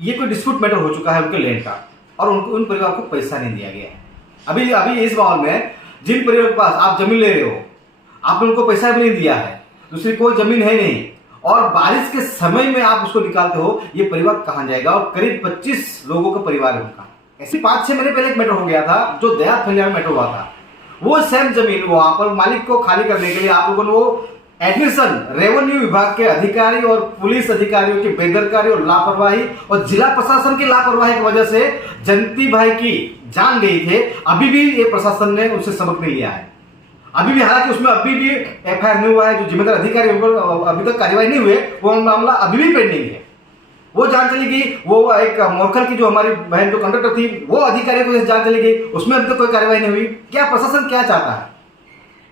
ये कोई dispute matter हो चुका है उनके लैंड का और उनको उन परिवार को पैसा नहीं दिया गया है। अभी अभी इस माहौल में जिन परिवार के पास आप जमीन ले रहे हो, आपने उनको पैसा भी नहीं दिया है, दूसरी कोई जमीन है नहीं, और बारिश के समय में आप उसको निकालते हो, ये परिवार कहां जाएगा? और करीब 25 लोगों का परिवार है उनका। ऐसे 5-6 महीने पहले एक मैटर हो गया था जो दया फैलिया में मैटर हुआ था। वो सेम जमीन वहां पर मालिक को खाली करने के लिए आप लोगों ने वो एडमिशन रेवेन्यू विभाग के अधिकारी और पुलिस अधिकारियों की बेदरकारी और लापरवाही और जिला प्रशासन की लापरवाही की वजह से जयंती भाई की जान गई थे। अभी भी ये प्रशासन ने उससे सबक नहीं लिया है। अभी भी, हालांकि उसमें अभी भी एफआईआर नहीं हुआ है, जो जिम्मेदार अधिकारी अभी तक कार्रवाई नहीं हुए, वो मामला अभी भी पेंडिंग है। वो जान चली गई, वो एक मोरखल की जो हमारी बहन जो कंडक्टर थी, वो अधिकारी को जान चली गई, उसमें अभी तक कोई कार्रवाई नहीं हुई। क्या प्रशासन क्या चाहता है?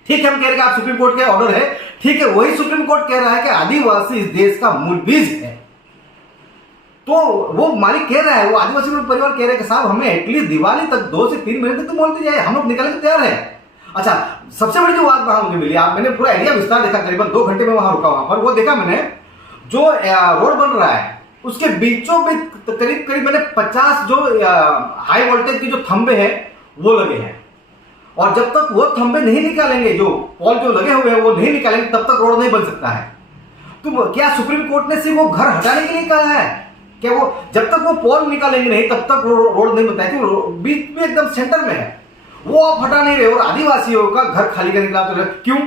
ठीक है, हम कह रहे हैं कि आप सुप्रीम कोर्ट के ऑर्डर है, ठीक है, वही सुप्रीम कोर्ट कह रहा है कि आदिवासी इस देश का मूल बीज है। तो वो मालिक कह रहा है, वो आदिवासी परिवार कह रहे हैं कि साहब हमें एटलीस्ट दिवाली तक 2 से 3 महीने तक तो बोलते जाए, हम लोग निकलने को तैयार है। अच्छा, सबसे बड़ी जो बात वहां मुझे मिली, आप मैंने पूरा एरिया विस्तार देखा, करीबन 2 घंटे में वहां रुका। वहां पर वो देखा मैंने, जो रोड बन रहा है उसके बीचों बीच करीब करीब मैंने 50 जो हाई वोल्टेज के जो खंबे हैं वो लगे हैं, और जब तक वो खंबे नहीं निकालेंगे, जो पोल जो लगे हुए हैं वो नहीं निकालेंगे, तब तक रोड नहीं बन सकता है। तो क्या सुप्रीम कोर्ट ने सिर्फ वो घर हटाने के लिए कहा है? क्या वो जब तक वो पोल निकालेंगे नहीं तब तक रोड नहीं बनता है? क्यों? बीच में एकदम सेंटर में है, वो आप हटा नहीं रहे, और आदिवासियों का घर खाली करने के लिए आप तो क्यों?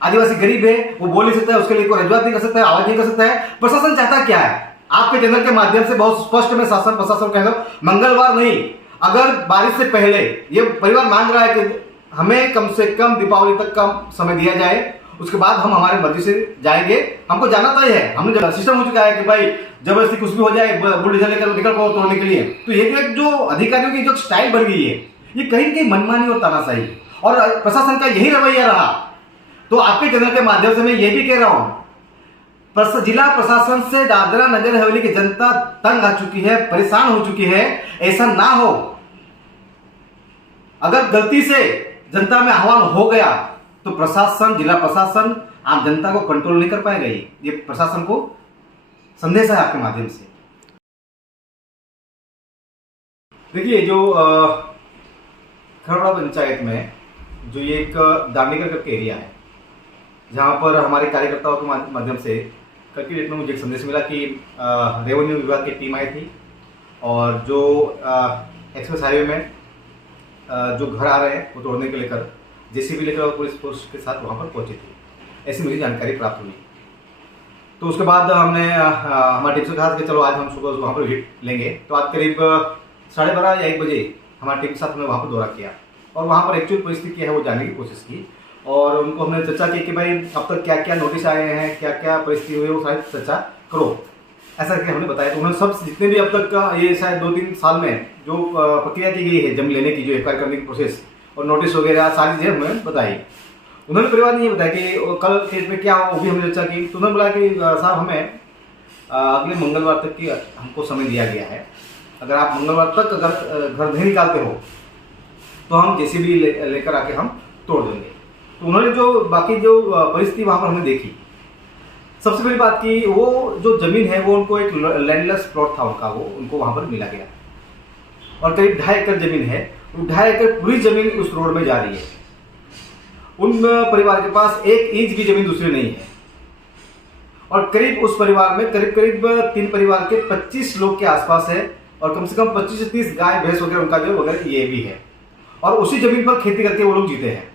आदिवासी गरीब है, वो बोल नहीं सकता है, उसके लिए कोई रजूआत नहीं कर सकता है, आवाज नहीं कर सकता है। प्रशासन चाहता क्या है? आपके चैनल के माध्यम से बहुत स्पष्ट में शासन प्रशासन कह दो, मंगलवार नहीं, अगर बारिश से पहले ये परिवार मांग रहा है कि हमें कम से कम दीपावली तक का समय दिया जाए, उसके बाद हम हमारी मर्जी से जाएंगे। हमको जाना तय है, हमने जब सिस्टम हो चुका है कि भाई जबरदस्ती कुछ भी हो जाए, बुलडोजर लेकर निकल पाओ तोड़ने के लिए। तो ये जो अधिकारियों की जो स्टाइल बढ़ गई है, ये कहीं कहीं मनमानी और तानाशाही, और प्रशासन का यही रवैया रहा। तो आपके चैनल के माध्यम से मैं ये भी कह रहा हूं, जिला प्रशासन से दादरा नगर हवेली की जनता तंग आ चुकी है, परेशान हो चुकी है। ऐसा ना हो, अगर गलती से जनता में आह्वान हो गया तो प्रशासन, जिला प्रशासन आम जनता को कंट्रोल नहीं कर पाएगा। ये प्रशासन को संदेश है आपके माध्यम से। देखिए, जो खरड़ा पंचायत में जो ये एक दांडीकर करके एरिया है, जहां पर हमारे कार्यकर्ताओं के माध्यम से कल की डेट में मुझे एक संदेश मिला कि रेवेन्यू विभाग की टीम आई थी, और जो एक्सप्रेस हाईवे में जो घर आ रहे हैं वो तोड़ने के लेकर जेसीबी लेकर पुलिस फोर्स के साथ वहां पर पहुंची थी, ऐसी मुझे जानकारी प्राप्त हुई। तो उसके बाद हमने हमारी टीम से कहा कि चलो आज हम सुबह वहां पर हिट लेंगे। तो आज करीब 12:30 या 1 बजे हमारी टीम के साथ हमने वहां पर दौरा किया, और वहां पर एक्चुअल परिस्थिति क्या है वो जानने की कोशिश की, और उनको हमने चर्चा की कि भाई अब तक क्या क्या नोटिस आए हैं, क्या क्या परिस्थिति हुई है, वो सारी चर्चा करो, ऐसा करके हमने बताया। तो उन्होंने सब जितने भी अब तक का ये शायद 2-3 साल में जो प्रक्रिया की गई है जमीन लेने की, जो एक्वायर करने की प्रोसेस और नोटिस वगैरह सारी चीजें हमें बताई। उन्होंने परिवार ने ये बताया कि कल केस में क्या हुआ वो भी हमने चर्चा की। तो उन्होंने बोला कि साहब हमें अगले मंगलवार तक की हमको समय दिया गया है, अगर आप मंगलवार तक अगर घर नहीं निकालते हो तो हम जेसीबी लेकर आके हम तोड़ देंगे। तो उन्होंने जो बाकी जो परिस्थिति वहां पर हमने देखी, सबसे पहली बात की वो जो जमीन है वो उनको एक लैंडलेस प्लॉट था उनका, वो उनको वहां पर मिला गया, और करीब 2.5 एकड़ जमीन है। 2.5 एकड़ पूरी जमीन उस रोड में जा रही है। उन परिवार के पास 1 इंच भी जमीन दूसरी नहीं है, और करीब उस परिवार में करीब 3 परिवार के 25 लोग के आसपास है, और कम से कम 25 से 30 गाय भैंस वगैरह उनका जो वगैरह ये भी है, और उसी जमीन पर खेती करके वो लोग जीते हैं।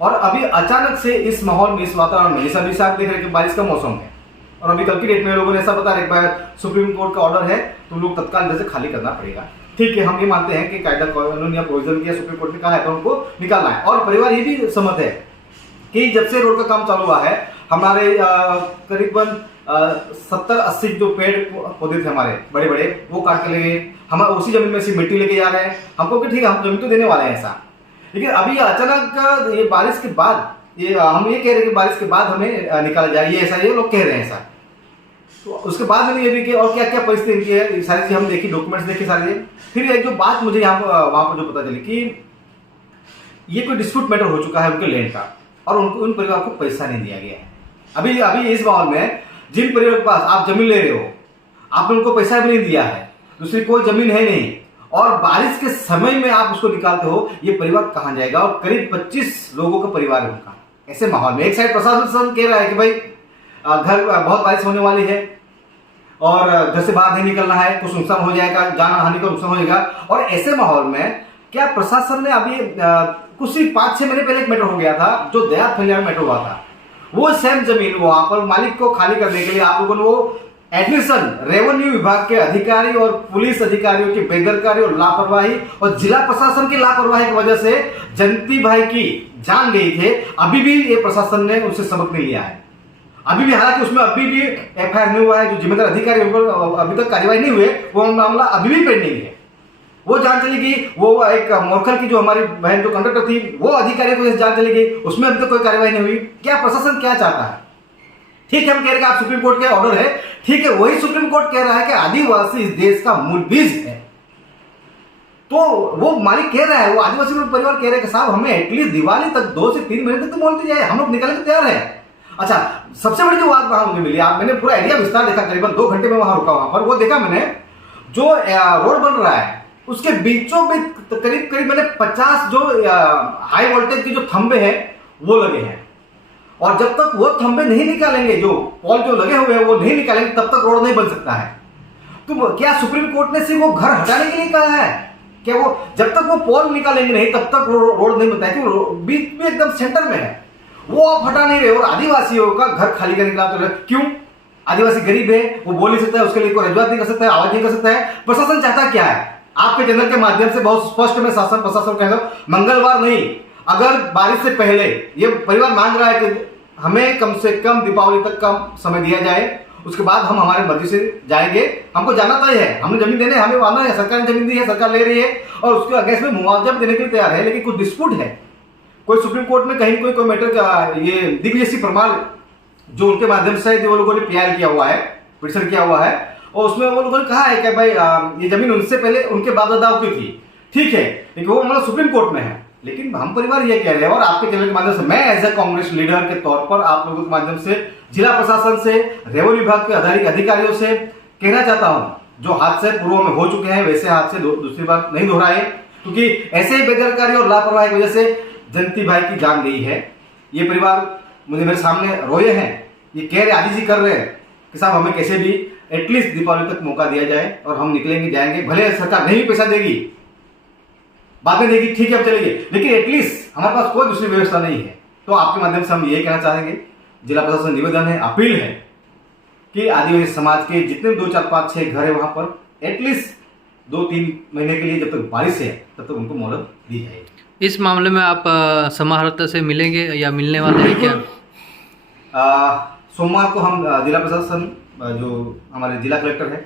और अभी अचानक से इस माहौल में, इस वातावरण में, जैसे अभी आप देख रहे हैं कि बारिश का मौसम है, और अभी कल की डेट में लोगों ने ऐसा बता रहे सुप्रीम कोर्ट का ऑर्डर है तो लोग तत्काल इधर से खाली करना पड़ेगा। ठीक है, हम ये मानते हैं कि कायदा कानून या प्रोविजन किया सुप्रीम कोर्ट ने कहा है तो उनको निकालना है, और परिवार ये भी सहमत है कि जब से रोड का काम चालू हुआ है, हमारे करीबन 70-80 जो पेड़ पौधे थे हमारे बड़े बड़े, वो काट के ले गए। हम उसी जमीन में से मिट्टी लेके जा रहे हैं। हमको कि ठीक है, हम जमीन तो देने वाले हैं ऐसा, लेकिन अभी अचानक ये बारिश के बाद हम ये कह रहे हैं कि बारिश के बाद हमें निकाला जाए, ये ऐसा ये लोग कह रहे हैं ऐसा। तो उसके बाद मैंने ये भी कि और क्या क्या परिस्थिति इनकी है, सारी चीजें हम देखी, डॉक्यूमेंट्स देखे सारे। फिर एक जो बात मुझे यहाँ वहां पर जो पता चली कि ये कोई डिस्प्यूट मैटर हो चुका है उनके लैंड का, और उनको उन परिवार को पैसा नहीं दिया गया है। अभी इस माहौल में जिन परिवार के पास आप जमीन ले रहे हो, आपने उनको पैसा भी नहीं दिया है, दूसरी कोई जमीन है नहीं, और बारिश के समय में आप उसको निकालते हो, ये परिवार कहां जाएगा? और करीब 25 लोगों का परिवार है उनका। ऐसे माहौल में एक साइड प्रशासन कह रहा है कि भाई घर बहुत बारिश होने वाली है और घर से बाहर नहीं निकलना है, कुछ नुकसान हो जाएगा, जान हानि का नुकसान हो जाएगा। और ऐसे माहौल में क्या प्रशासन ने अभी कुछ 5-6 महीने पहले एक मैटर हो गया था, जो दया फलिया में मैटर हुआ था, वो सेम जमीन वहां पर मालिक को खाली करने के लिए आप लोगों ने वो एडमिशन रेवेन्यू विभाग के अधिकारी और पुलिस अधिकारियों की बेदरकारी और लापरवाही और जिला प्रशासन की लापरवाही की वजह से जंती भाई की जान गई थे। अभी भी ये प्रशासन ने उससे सबक नहीं लिया है। अभी भी, हालांकि उसमें अभी भी एफआईआर नहीं हुआ है, जो जिम्मेदार अधिकारी अभी तक कार्रवाई नहीं हुए, वो मामला अभी भी पेंडिंग है। वो जान चली गई, वो एक मोरखल की जो हमारी बहन जो कंडक्टर थी, वो अधिकारी को जान चली गई, उसमें अभी तक कोई कार्रवाई नहीं हुई। क्या प्रशासन क्या चाहता है? ठीक है, हम कह रहे हैं आप सुप्रीम कोर्ट के ऑर्डर है, ठीक है, वही सुप्रीम कोर्ट कह रहा है कि आदिवासी इस देश का मूल बीज है। तो वो मालिक कह रहा है, वो आदिवासी परिवार कह रहे हैं कि साहब हमें एटलीस्ट दिवाली तक 2 से 3 महीने तक तो बोलते जाए, हम लोग निकलने को तैयार है। अच्छा, सबसे बड़ी जो बात वहां मुझे मिली, मैंने पूरा एरिया विस्तार देखा, करीबन 2 घंटे में वहां रुका, वहां पर वो देखा मैंने, जो रोड बन रहा है उसके बीचों बीच करीब मैंने 50 जो हाई वोल्टेज के जो थंबे हैं वो लगे हैं, और जब तक वो थंबे नहीं निकालेंगे, जो पोल जो लगे हुए हैं वो नहीं निकालेंगे, तब तक रोड नहीं बन सकता है। तो क्या सुप्रीम कोर्ट ने सिर्फ वो घर हटाने के लिए कहा है? क्या वो जब तक वो पोल निकालेंगे नहीं तब तक रोड नहीं बनता है? क्योंकि बीच में एकदम सेंटर में है, वो आप हटा नहीं रहे, और आदिवासियों का घर खाली करने के लिए क्यों? आदिवासी गरीब है, वो बोल नहीं सकता है, उसके लिए कोई रजूआत नहीं कर सकता है, आवाज नहीं कर सकता है। प्रशासन चाहता क्या है? आपके चैनल के माध्यम से बहुत स्पष्ट में शासन प्रशासन कह रहा हूं, मंगलवार नहीं, अगर बारिश से पहले ये परिवार मांग रहा है कि हमें कम से कम दीपावली तक का समय दिया जाए, उसके बाद हम हमारे मर्जी से जाएंगे, हमको जाना तय है, हमने जमीन देने, हमें आना है, सरकार ने जमीन दी है, सरकार ले रही है, और उसके अगेंस्ट में मुआवजा देने के लिए तैयार है। लेकिन कुछ डिस्प्यूट है, कोई सुप्रीम कोर्ट में कहीं कोई मैटर का, ये दिग्विजय परमार जो उनके माध्यम से वो लोगों ने पीआई किया हुआ है, पिटिशन किया हुआ है, और उसमें वो लोगों ने कहा है कि भाई ये जमीन उनसे पहले उनके बाप दादाओं की थी, ठीक है, लेकिन वो मतलब सुप्रीम कोर्ट में है। लेकिन हम परिवार ये कह रहे हैं, और आपके चैनल के माध्यम से मैं एज ए कांग्रेस लीडर के तौर पर आप लोगों के माध्यम से जिला प्रशासन से, रेवेन्यू विभाग के अधिकारियों से कहना चाहता हूं, जो हादसे पूर्व में हो चुके हैं वैसे हादसे दूसरी बार नहीं दोहराए, क्योंकि ऐसे बेदरकारी और लापरवाही की वजह से जंती भाई की जान गई है। ये परिवार मुझे मेरे सामने रोए हैं, ये कह रहे, आजीजी कर रहे हैं कि साहब हमें कैसे भी एटलीस्ट दीपावली तक मौका दिया जाए, और हम निकलेंगे, जाएंगे, भले सरकार नहीं भी पैसा देगी, बाद में देगी, ठीक है, हम चलेंगे, लेकिन एटलीस्ट हमारे पास कोई दूसरी व्यवस्था नहीं है। तो आपके माध्यम से हम ये कहना चाहेंगे, जिला प्रशासन निवेदन है, अपील है कि आदिवासी समाज के जितने 2, 4, 5, 6 घर है वहां पर एटलीस्ट 2-3 महीने के लिए जब तक बारिश है तब तक उनको मोहलत दी जाएगी। इस मामले में आप समाहर्ता से मिलेंगे या मिलने वाले हैं क्या? सोमवार को हम जिला प्रशासन जो हमारे जिला कलेक्टर है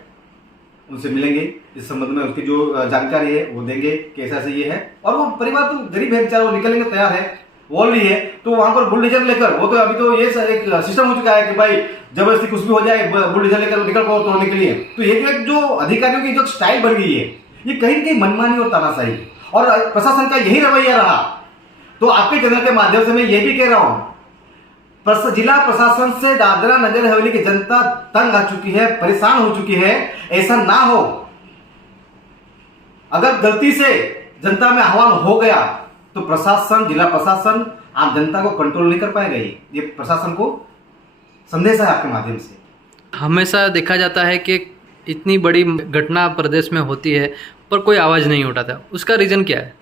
उनसे मिलेंगे, इस संबंध में उसकी जो जानकारी है वो देंगे कि ऐसा से ये है, और वो परिवार तो गरीब है बेचारा, वो निकलने को तैयार है, बोल रही है, तो वहां पर बुलडोजर लेकर, वो तो अभी तो ये एक सिस्टम हो चुका है कि भाई जबरदस्ती कुछ भी हो जाए बुलडोजर लेकर निकल पड़ो तोड़ने के लिए। तो ये जो अधिकारियों की जो स्टाइल बन गई है, ये कहीं न कहीं मनमानी और तानाशाही, और प्रशासन का यही रवैया रहा। तो आपके चैनल के माध्यम से मैं ये भी कह रहा हूं, जिला प्रशासन से दादरा नगर हवेली की जनता तंग आ चुकी है, परेशान हो चुकी है, ऐसा ना हो। अगर गलती से जनता में आह्वान हो गया तो प्रशासन, जिला प्रशासन आम जनता को कंट्रोल नहीं कर पाएगा। ये प्रशासन को संदेश है आपके माध्यम से। हमेशा देखा जाता है कि इतनी बड़ी घटना प्रदेश में होती है पर कोई आवाज नहीं उठाता, उसका रीजन क्या है?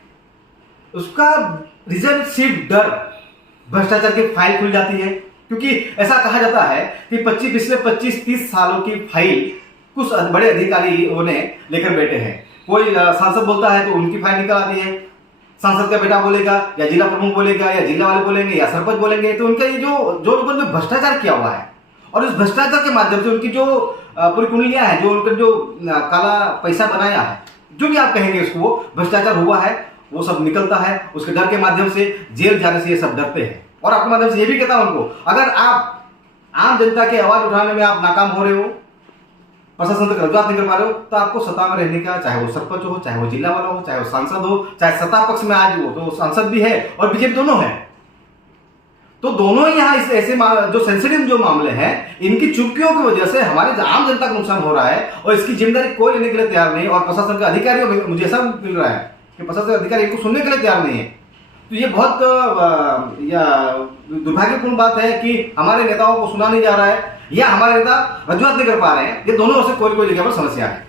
उसका रीजन सिर्फ डर, भ्रष्टाचार की फाइल खुल जाती है, क्योंकि ऐसा कहा जाता है कि पिछले 25-30 सालों की फाइल कुछ बड़े अधिकारी उन्हें लेकर बैठे हैं। कोई सांसद बोलता है तो उनकी फाइल निकल आती है, सांसद का बेटा बोलेगा या जिला प्रमुख बोलेगा या जिला वाले बोलेंगे या सरपंच बोलेंगे, तो उनका ये जो लोगों ने भ्रष्टाचार किया हुआ है, और इस भ्रष्टाचार के माध्यम से उनकी जो पूरी कुंडलियां हैं, जो उनका जो काला पैसा बनाया है, जो भी आप कहेंगे उसको, वो भ्रष्टाचार हुआ है, वो सब निकलता है। उसके डर के माध्यम से जेल जाने से ये सब डरते हैं। और आपके माध्यम से ये भी कहता हूं उनको, अगर आप आम जनता की आवाज उठाने में आप नाकाम हो रहे हो, प्रशासन तक रजूआत नहीं कर पा रहे हो, तो आपको सत्ता में रहने का, चाहे वो सरपंच हो, चाहे वो जिला वाला हो, चाहे वो सांसद हो, चाहे सत्ता पक्ष में आज हो तो सांसद भी है और बीजेपी दोनों है, तो दोनों ही यहाँ इस ऐसे जो सेंसिटिव जो मामले हैं, इनकी चुप्पियों की वजह से हमारे आम जनता को नुकसान हो रहा है और इसकी जिम्मेदारी कोई लेने के लिए तैयार नहीं। और प्रशासन के अधिकारी, मुझे ऐसा मिल रहा है कि प्रशासन के अधिकारी इनको सुनने के लिए तैयार नहीं है। तो ये बहुत दुर्भाग्यपूर्ण बात है कि हमारे नेताओं को सुना नहीं जा रहा है या हमारे नेता रजूआत नहीं कर पा रहे हैं। ये दोनों ओर से कोई जगह पर समस्या है।